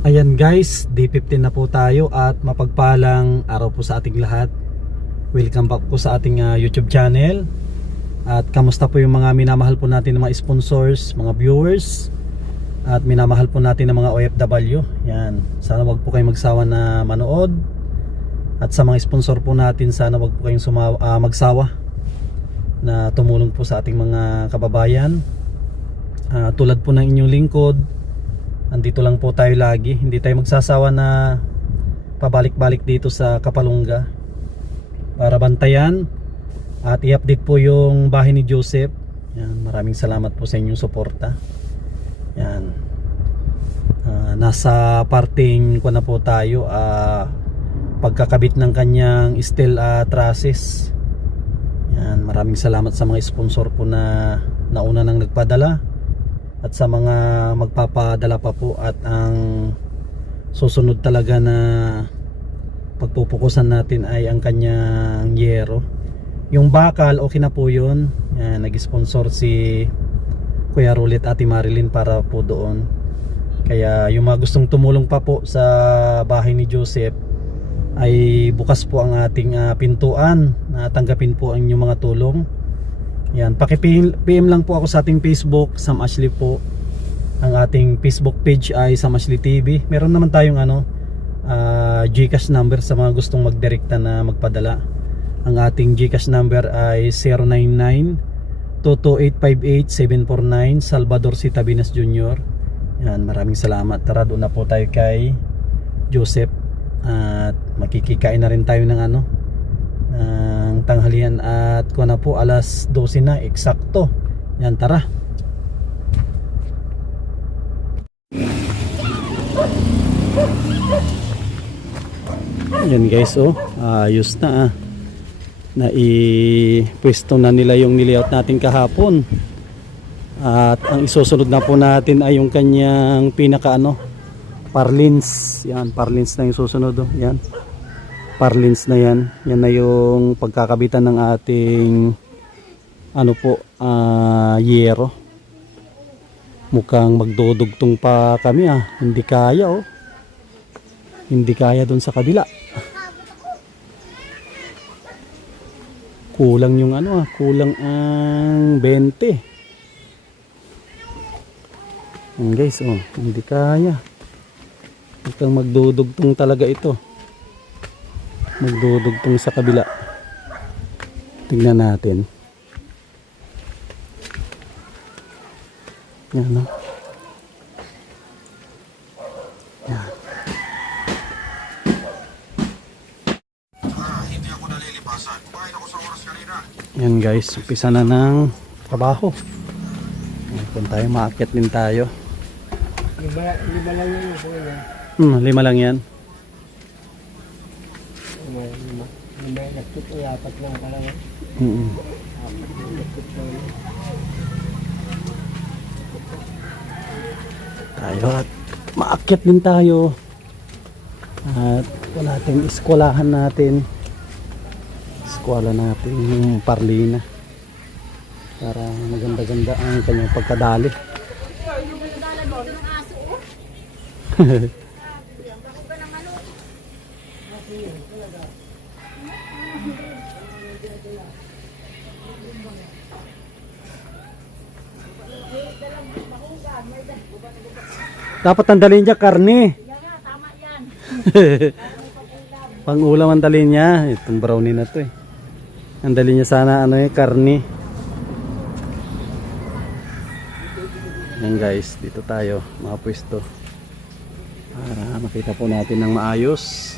Ayan guys, day 15 na po tayo at mapagpalang araw po sa ating lahat. Welcome back po sa ating YouTube channel. At kamusta po yung mga minamahal po natin ng mga sponsors, mga viewers, at minamahal po natin ng mga OFW. Yan, sana wag po kayong magsawa na manood. At sa mga sponsor po natin, sana wag po kayong magsawa na tumulong po sa ating mga kababayan. Tulad po ng inyong lingkod, andito lang po tayo lagi. Hindi tayo magsasawa na pabalik-balik dito sa Kapalungga para bantayan at i-update po yung bahay ni Joseph. Yan, maraming salamat po sa inyong suporta. Yan. Nasa parting ko na po tayo, pagkakabit ng kanyang steel trusses. Yan, maraming salamat sa mga sponsor po na nauna nang nagpadala at sa mga magpapadala pa po, at ang susunod talaga na pagpupukusan natin ay ang kanyang yero. Yung bakal okay na po yun. Yan, nag-sponsor si Kuya Rulit at Ate Marilyn para po doon. Kaya yung mga gustong tumulong pa po sa bahay ni Joseph, ay bukas po ang ating pintuan na tanggapin po ang inyong mga tulong. Yan, paki-PM lang po ako sa ating Facebook, Sam Ashley po. Ang ating Facebook page ay Sam Ashley TV. Meron naman tayong GCash number sa mga gustong magdirekta na magpadala. Ang ating GCash number ay 099-22858-749, Salvador C. Tabinas Jr. Yan, maraming salamat. Tara, doon na po tayo kay Joseph. At makikikain na rin tayo ng ng tanghalian, at ko na po alas 12 na eksakto. Yan, tara. Yan guys, ayos na naipwesto na nila yung nilayout natin kahapon. At ang isusunod na po natin ay yung kanyang pinaka parlins. Yan, parlins na yung susunod. Yan, parlins na yan. Yan na yung pagkakabitan ng ating yero. Mukhang magdudugtong pa kami Hindi kaya Hindi kaya dun sa kabila. Kulang yung kulang ang 20. Yan guys, hindi kaya. Mukhang magdudugtong talaga ito. Magdudugtong sa kabila. Tingnan natin. Yan Yan. Hindi ako nalilipasan. Kumain ako sa oras kanina. Yan guys, umpisa na ng trabaho. Kung tayo, maakyat din tayo. Lima lang yun. 5 lang yan. Lima. Nagtut o yapat lang ka lang. Tayo at maakyat din tayo. At wala natin eskwalahan natin. Eskwala natin yung Parlina. Para maganda-ganda ang kanyang pagkadali. Dapat ang dalhin niya karne. Tama yan. Pang ulam ang dalhin niya. Itong brownie na to Ang dalhin niya sana karne. Yan guys, dito tayo makapwesto para makita po natin ng maayos.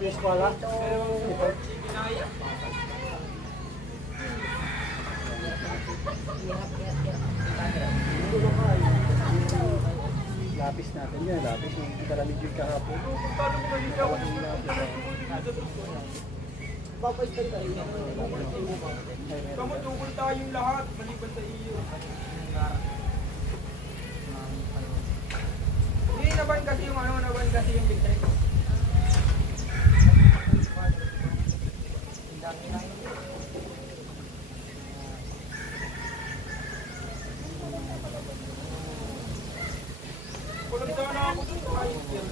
yung eskwala? Lapis natin yan, lapis yung kalamig yung kahapon. Kamutugol tayong lahat, maliban sa iyo. Hindi naban kasi yung ano, naban kasi yung big time. Kulang sana ako dun sa ayos yan.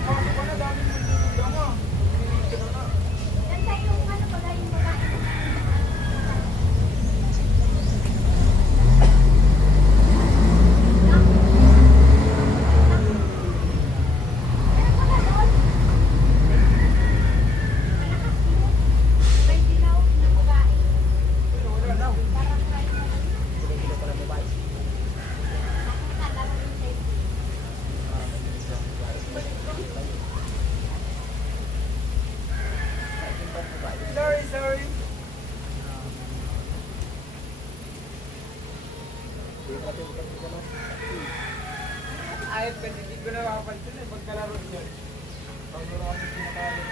Kaso pa na daming mandito mo. Hindi ka na. Sorry. Ayos kasi hindi ko na makapansin eh, pagkalaro niya. Pag marami pinakalo.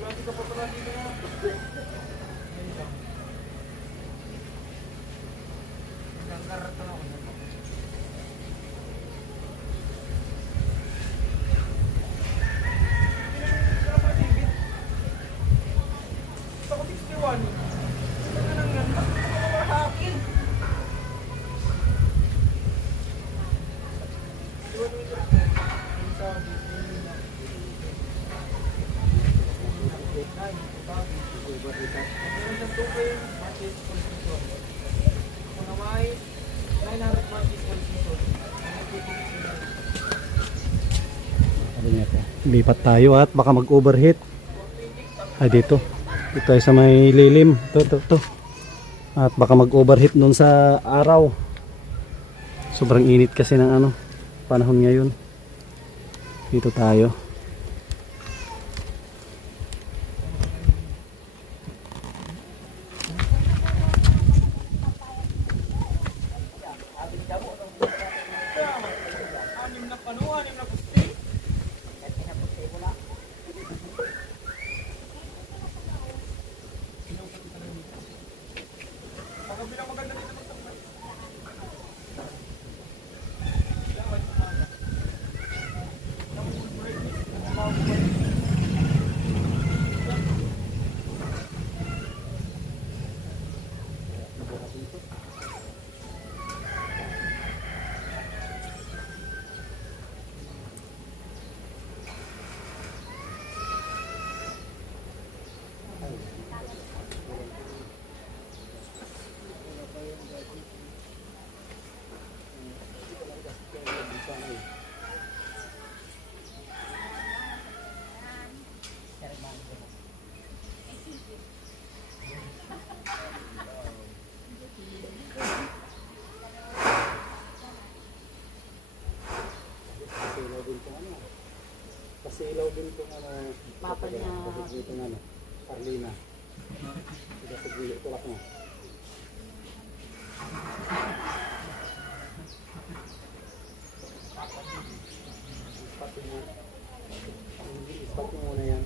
Klase ka pa pala dito na. Nagkaratan ako na. Ako 61. Ano nang ganda? Ako sa akin. Lipat tayo at baka mag-overheat. Ay dito. Dito tayo sa may lilim. Ito. At baka mag-overheat nun sa araw. Sobrang init kasi ng ano, panahon ngayon. Dito tayo. Anim na kano, anim na pusti. Pagkabilang maganda dito sa tapat. Pasilaw din itong ano, mapa niya. Itong ano, Carlina. Ito sa gilid, tulak mo. Ispat mo muna yan.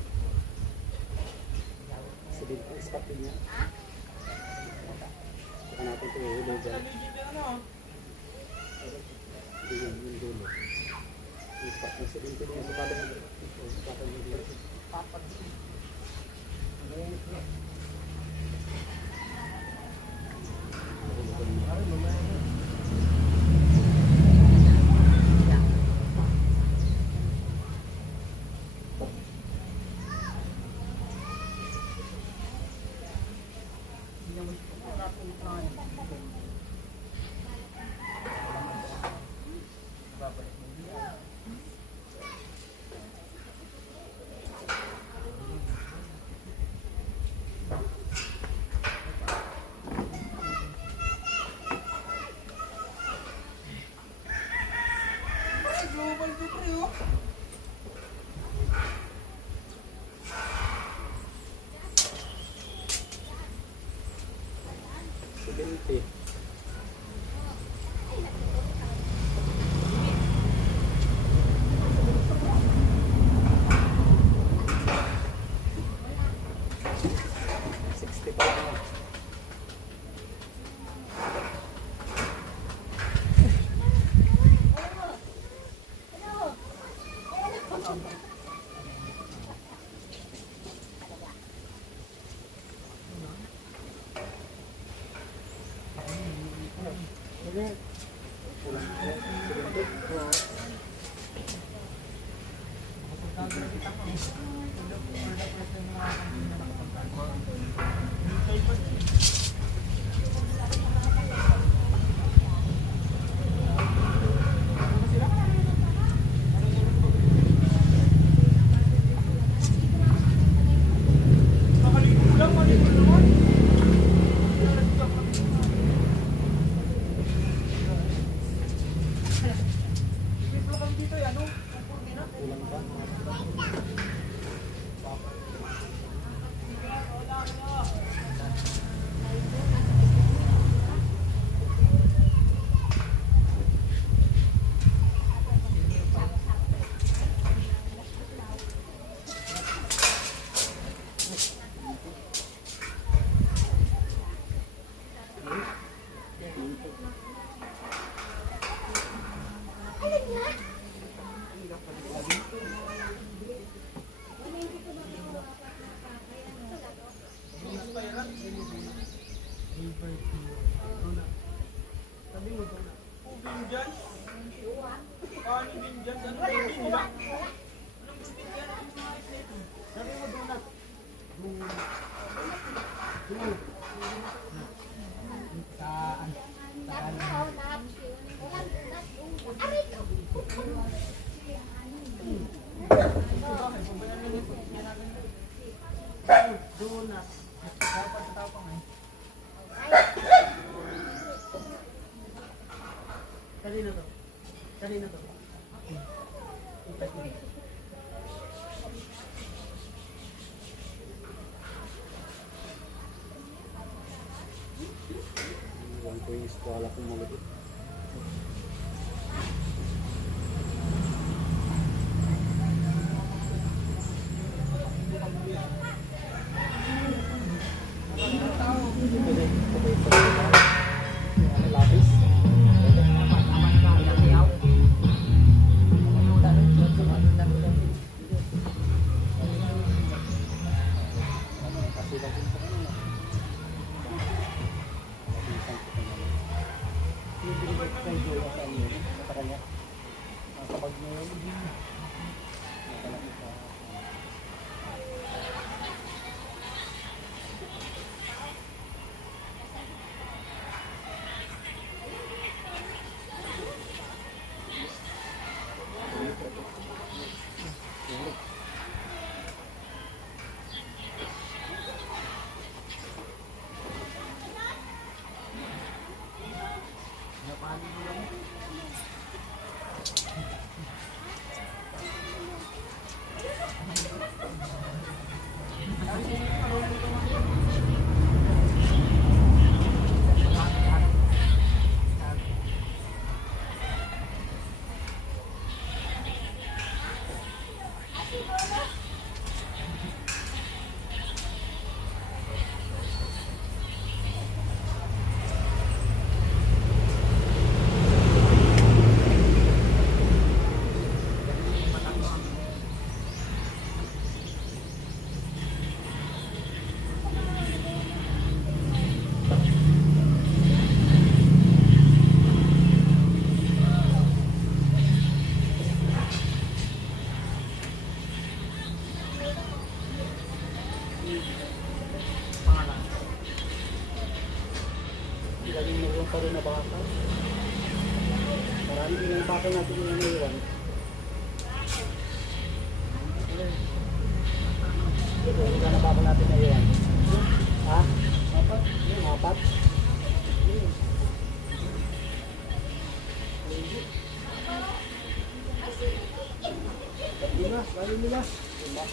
Ispat din yan. Saka natin ito ihulog dyan. Hindi yan, yung dulo. Ispat na sa dito din sa kalang. Ispat na dito. Papat. 20. Wala kong malupit. pa rin na baka. Marami din yung baka natin yung naiwan. Ito na baka natin naiwan. Ha? Apat? Apat? Lima, lalo nila. Lima.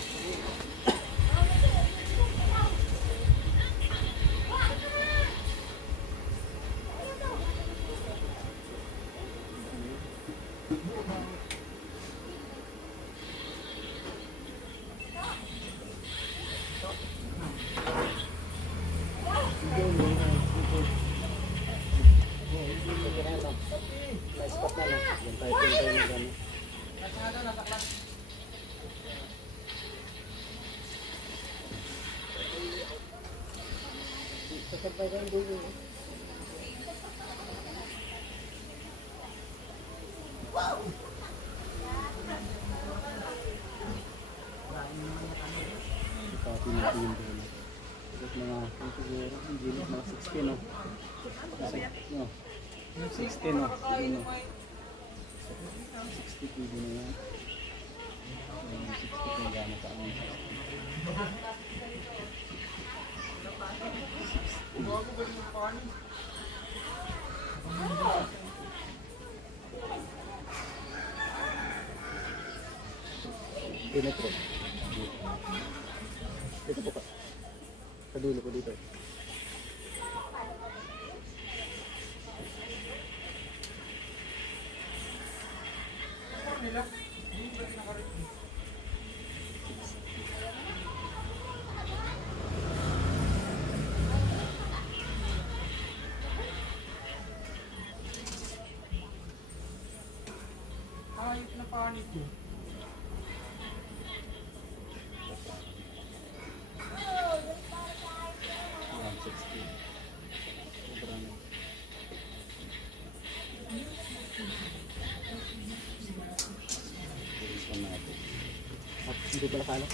Yan tayo na gano'n. Sasabayan din yun. Ipati natin yung dulo. Tapos mga, siguro, hindi na, mga 16 no? No? 16 no? Hindi no? 60 pwede na yan. 60 kung gano'n ka ang 60. Pinetro. Dito po ka. Sa dulo ko dito. Ayos na panit yun. Around 60. Sobrang. Bilis pa natin. At hindi pala kala.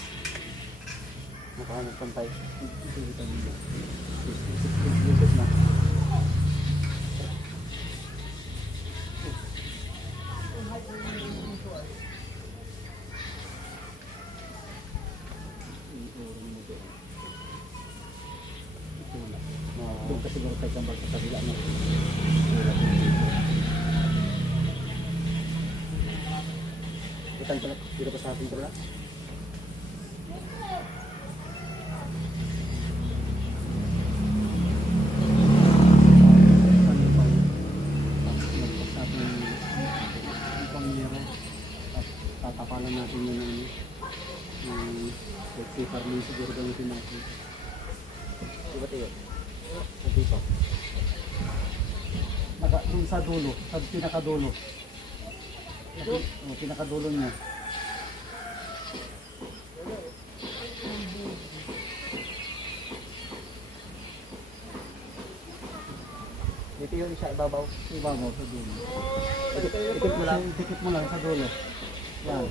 Nakahanap pantay. Hindi pa nila. 60 na. Doon ka siguro tayo kang sa kabila mo. Itan pala, dito pa sa ating pala. Tatapalan natin yun ng sexy farming siguro gamitin natin. Diba tayo? Hindi pa. Doon sa dulo, sa pinakadulo. Pinakadulo niya. Dito yung isa ibabaw. Ibabaw sa dulo. Dikit mo lang. Dikit mo lang sa dulo. Yan.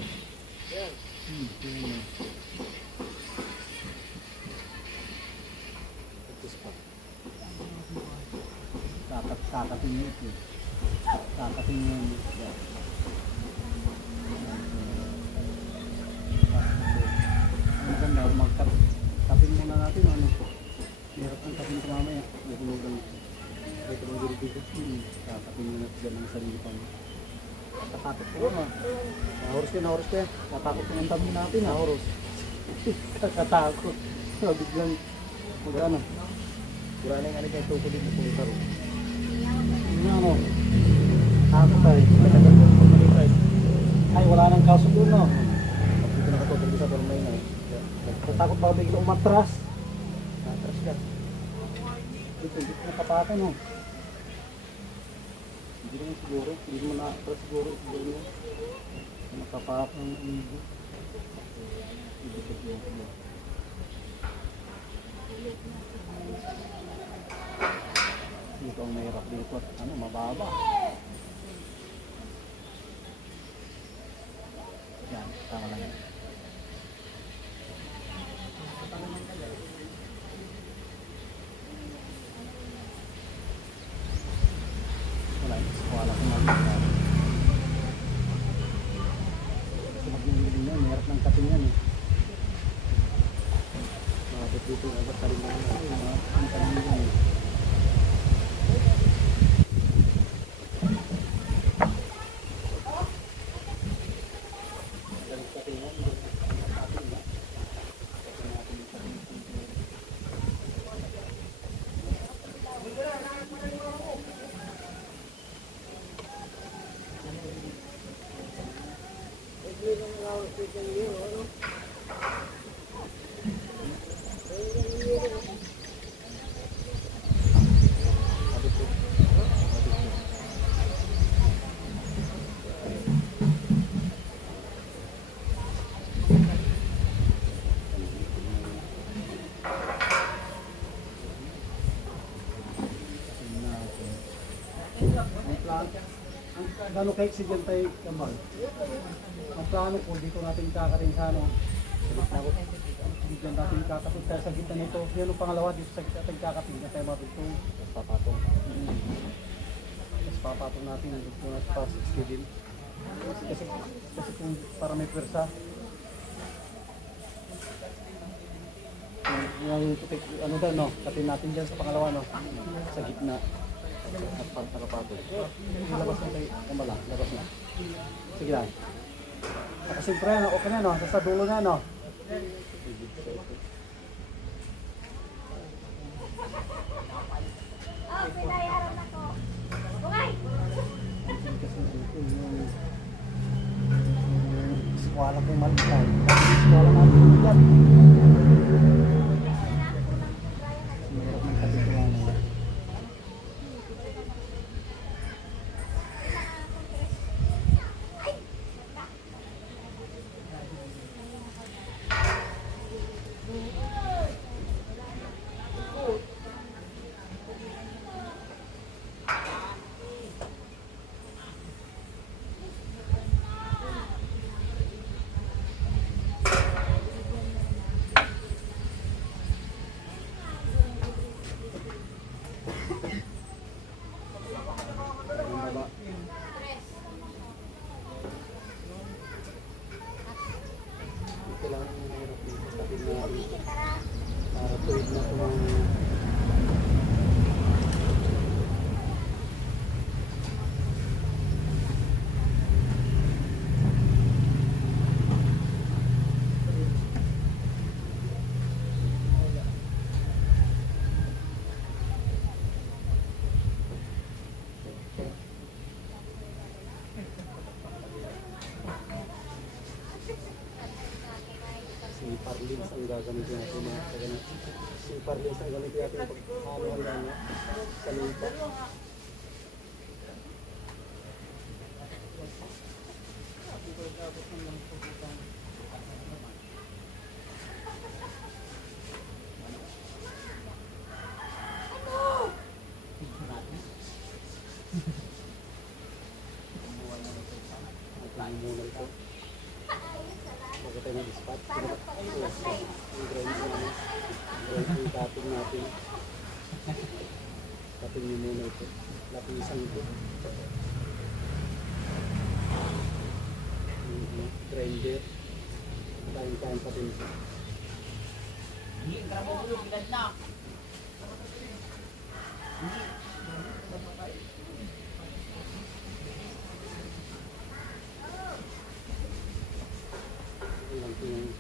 Yan. Kakatin niyo ito. Kakatin niyo yan. Ang maganda, magkapin muna natin. Ano? Meron ang kapin ko mamaya. Nagulugan. Ito ang dito. Kakapin muna natin ng sarili pa. Katakot ko ma. Nahoros ka. Katakot ko ng dami natin. Nahoros. Kakatakot. Biglang magano. Kurang yung ano kayo tuko dito kung itaro. Ano? Takot tayo. Ay, wala nang kaso doon, no? Dito nakatutog isa pero may na eh. Takot ba bigla umatras? Atras ka. Dito nakapatan, no? Hindi naman siguro. Hindi mo na-atras siguro. Nakapatan ng ibo. Ibigit mo. Dito ang mahirap dito at mababa. Yan, tama lang yan. Wala, wala ko natin. Kasi mag-iiling yan, mahirap ng katingan eh. Mabot dito, abot talim lang yan. Ang talim yan eh. Ang plano, ang gano'ng ka-exit yan tayo, Kamal? Ang plano po, dito natin kakarin sa ano, dito natin kakapit tayo sa gitna nito. Yan ang pangalawa, dito sa gitna natin kakapit na tayo mabigtong. Papatong. Tapos papatong natin, dito natin pa 60 din. Kasi kung para may pwersa. Yung putik, ano daw, no? Katin natin dyan sa pangalawa, no? Sa gitna. At pagkakapatog. Labas na tayo, kamala, labas na. Sige lang. Nakasimpre, no? Okay na, no? Sa dulo na, no? Pinayaran ako. Bungay! Sikuala kong malitan. Sikuala natin yan. Mahirap ng kapituan. Kailangan mo mahirap dito sa kapituan. Para tuwid na kung si Parlins ang gagamitin natin mga kaganap. Si Parlins ang gagamitin natin pag halo-halo niya sa lupa. Ang muna ito. Bago tayo mag-spot. Yung tapping natin. Tapping nyo muna ito. Lapisan ito. Grinder. Kain-kain pa din ito. Ilang yung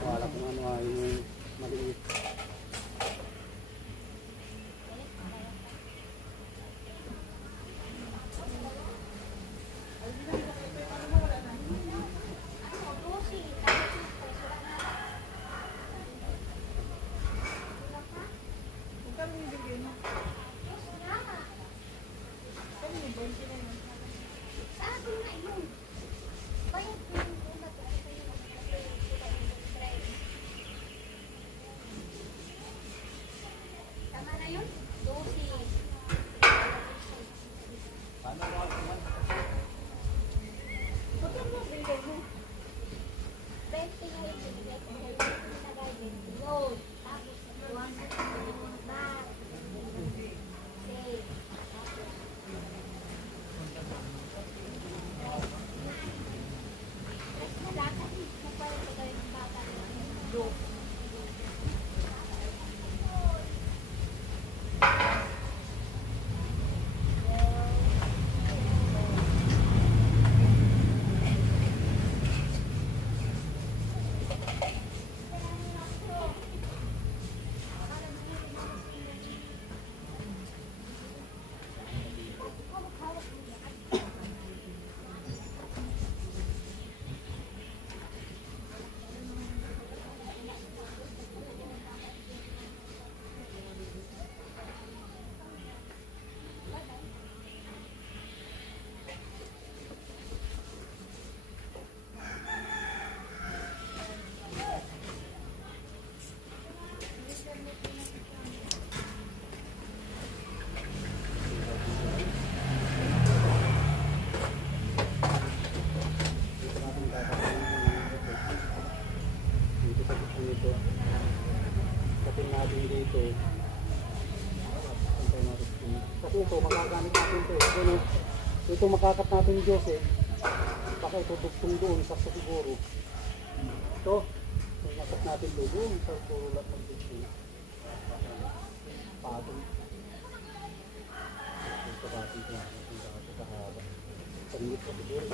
wala kung ano ay yung maliit. Magkano yung bigay mo? ito, magagamit natin ito. Ano, ito makakat natin Diyos eh. Baka ito tugtong doon sa siguro. Ito, makakat natin doon sa sulat ng tugtong. Patong. Ito natin ito. Ito kahaba. Pangit pa siguro.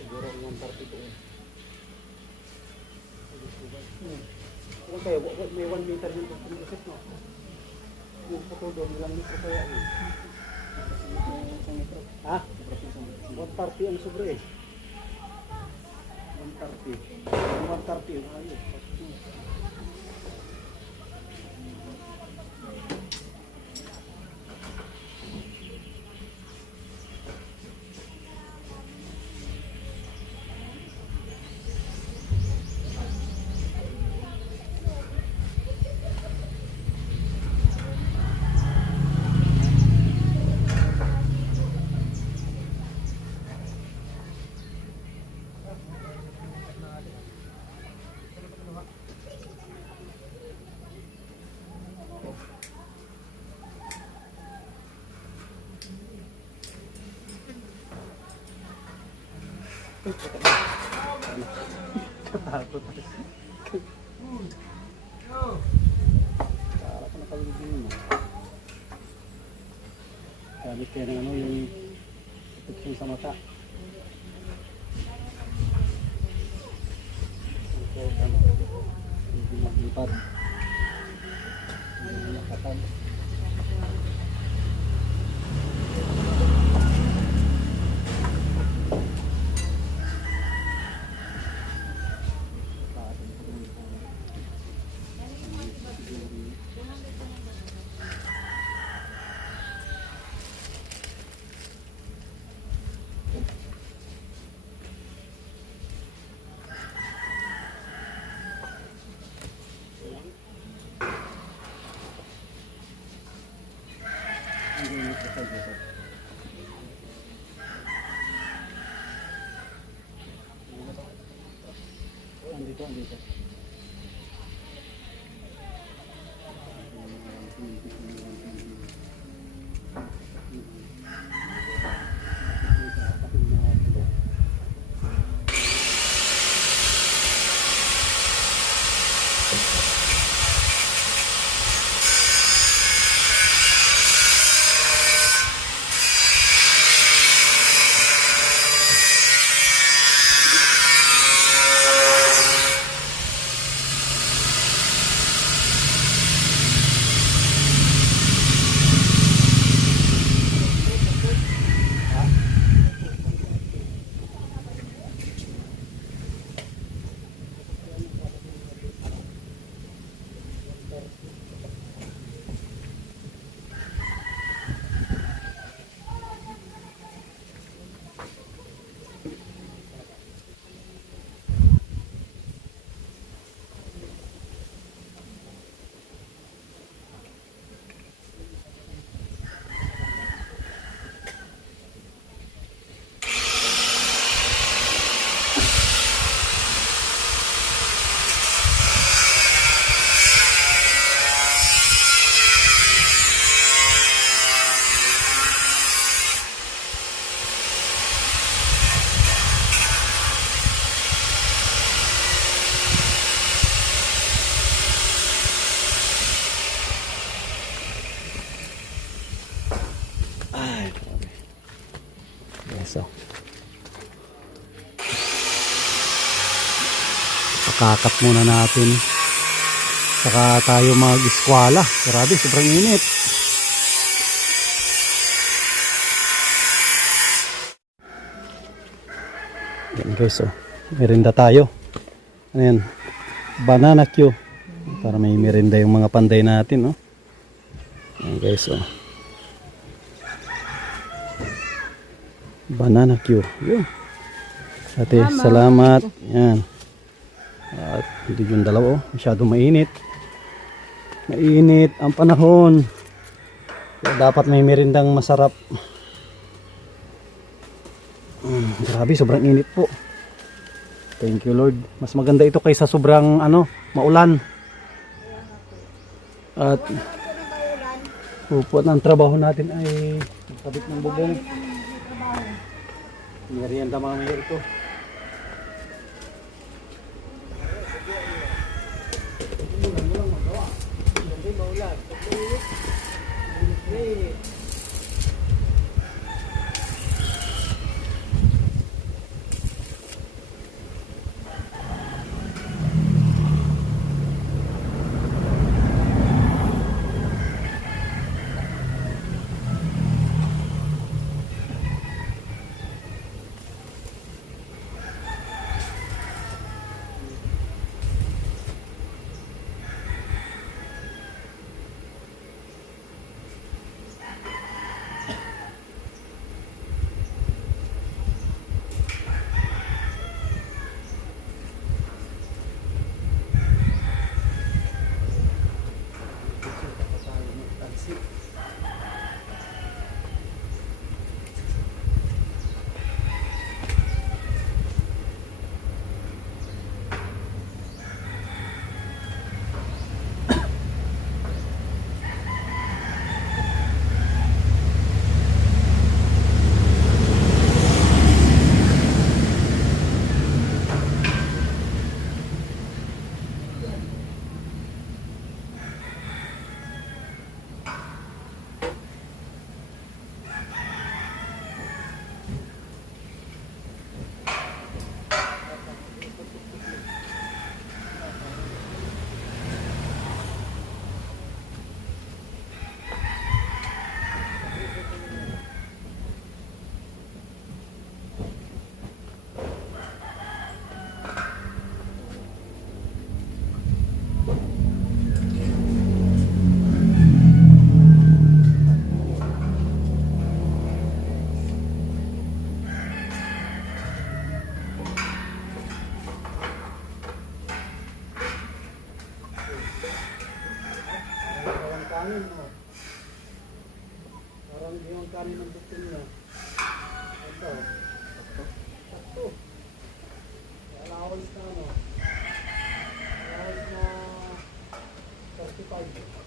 Siguro 130 doon. Kung kayo, may 1 meter yung pagpumusip, no? Yung puto doon, ilang metro kaya yun? Ha? 130 ang sobre eh. 130. 130 yung ayos. Katakot. Para ka nakalibing mo. Gamit kayo ng ano yung protection sa mata. Ito ano, hindi maglipad. Hindi nakatag. Andito. So, pakakat muna natin saka tayo mag-eskwala. Grabe, sobrang init. Yan guys, oh, merinda tayo. Ano yan? Banana Q. Para may merinda yung mga panday natin, oh. Yan guys, oh. Banana Q. Yun. Ate, salamat. Yan. At hindi yung dalawa. Masyadong mainit. Mainit ang panahon. Kaya dapat may merindang masarap. Grabe, sobrang init po. Thank you Lord. Mas maganda ito kaysa sobrang maulan. At upo ng trabaho natin ay magkabit ng bubong. Merienda mamaya ito. Parang yung kanin ng butin niya. Ito. Sakto. Allowance na allowance na 35.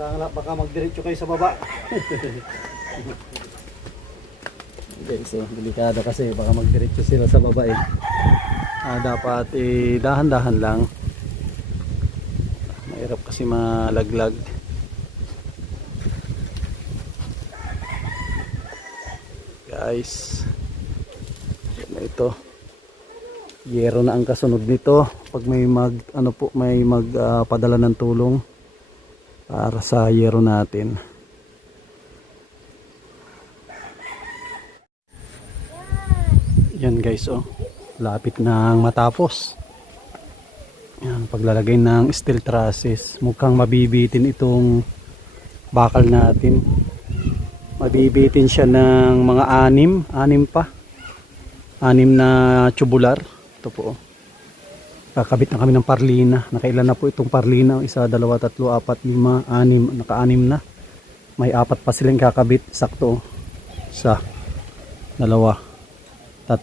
Tanda baka magdiretso kayo sa baba. Okay, so delikado kasi baka magdiretso sila sa baba eh. Dapat dahan-dahan lang. Mahirap kasi malaglag. Guys, na ito. Yero na ang kasunod nito pag may padala ng tulong para sa yero natin. Yan guys, oh. Lapit nang matapos. Yan, paglalagay ng steel trusses. Mukhang mabibitin itong bakal natin. Mabibitin siya ng mga 6 na tubular. Ito po, oh. Kakabit na kami ng parlina. Nakailan na po itong parlina? 1, 2, 3, 4, 5, 6. Naka-6 na. May 4 pa silang kakabit. Sakto. 1, 2, 3.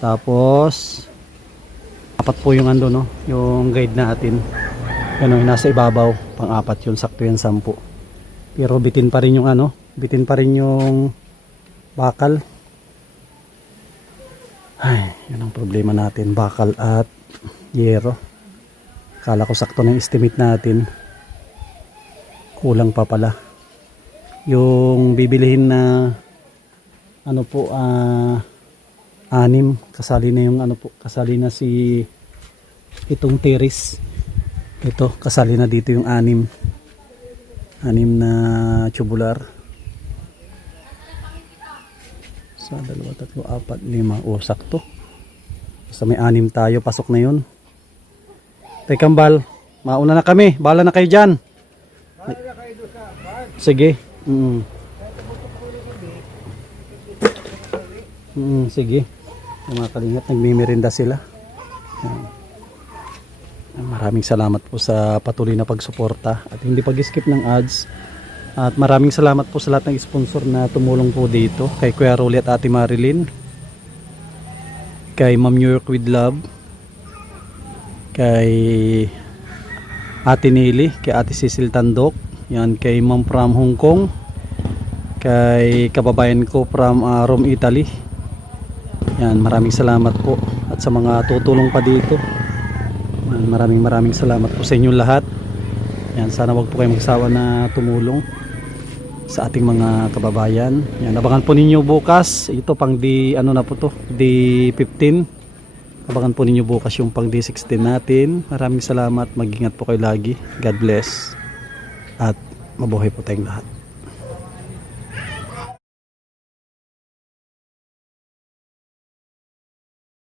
Tapos 4 po yung ando, no? Yung guide natin. Ano, nasa ibabaw. Pang-4 yun. Sakto yan 10. Pero bitin pa rin yung bitin pa rin yung bakal. Ay, yun ang problema natin. Bakal at yero. Kala ko sakto na yung estimate natin. Kulang pa pala. Yung bibilihin na 6, kasali na yung kasali na si itong terrace. Ito, kasali na dito yung 6 na tubular. 1, 2, 3, 4, 5. Sakto. Basta may 6 tayo, pasok na yun. Tekambal, mauna na kami. Bahala na kayo dyan. Sige. Sige. Mga kalingap, nagmimirinda sila. Maraming salamat po sa patuloy na pagsuporta at hindi pag-skip ng ads. At maraming salamat po sa lahat ng sponsor na tumulong po dito. Kay Kuya Rolly at Ate Marilyn. Kay Ma'am New York with Love. Kay Ate Nili. Kay Ate Cecil Tandok. Yan, kay Ma'am from Hong Kong. Kay kababayan ko from Rome, Italy. Yan, maraming salamat po. At sa mga tutulong pa dito, maraming salamat po sa inyong lahat. Yan, sana wag po kayo magsawa na tumulong sa ating mga kababayan. Yan, abangan po ninyo bukas. Ito pang D15. Abangan po ninyo bukas yung pang D16 natin. Maraming salamat. Mag-ingat po kayo lagi. God bless. At mabuhay po tayong lahat.